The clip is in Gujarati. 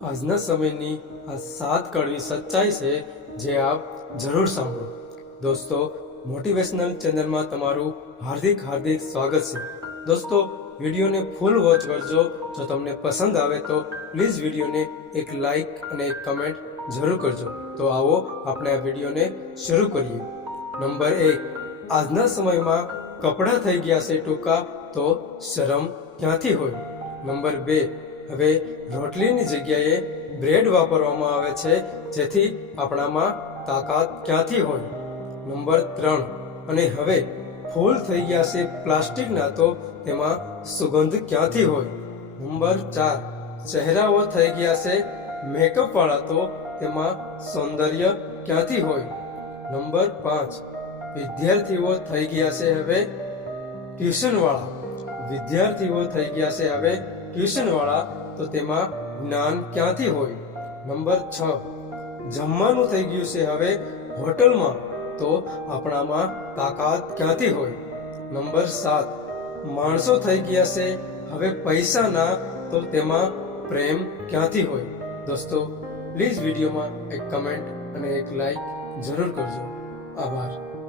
આજના સમયની આ 7 કડવી સચ્ચાઈ છે જે આપ જરૂર સાંભળો. દોસ્તો, મોટિવેશનલ ચેનલમાં તમારું હાર્દિક સ્વાગત છે. દોસ્તો, વિડીયોને ફૂલ વોચ કરજો. જો તમને પસંદ આવે તો પ્લીઝ વિડીયોને એક લાઈક અને એક કમેન્ટ જરૂર કરજો. તો આવો આપણે આ વિડીયોને શરૂ કરીએ. નંબર 1, આજના સમયમાં કપડાં થઈ ગયા છે ટૂંકા તો શરમ ક્યાંથી હોય. નંબર 2, હવે રોટલીની જગ્યાએ બ્રેડ વાપરવામાં આવે છે જેથી આપણામાં તાકાત ક્યાંથી હોય. નંબર 3, અને હવે ફૂલ થઈ ગયા છે પ્લાસ્ટિકના તો તેમાં સુગંધ ક્યાંથી હોય. નંબર 4, ચહેરાઓ થઈ ગયા છે મેકઅપ વાળા તો તેમાં સૌંદર્ય ક્યાંથી હોય. નંબર 5, વિદ્યાર્થીઓ થઈ ગયા છે હવે ટ્યુશન વાળા તો તેમાં જ્ઞાન ક્યાંથી હોય. નંબર 6, જમવાનું થઈ ગયું છે હવે હોટલમાં તો આપણામાં તાકાત ક્યાંથી હોય. નંબર 7, માણસો થઈ ગયા છે હવે પૈસાના તો તેમાં પ્રેમ ક્યાંથી હોય. દોસ્તો, પ્લીઝ વિડીયોમાં એક કમેન્ટ અને એક લાઈક જરૂર કરજો. આભાર.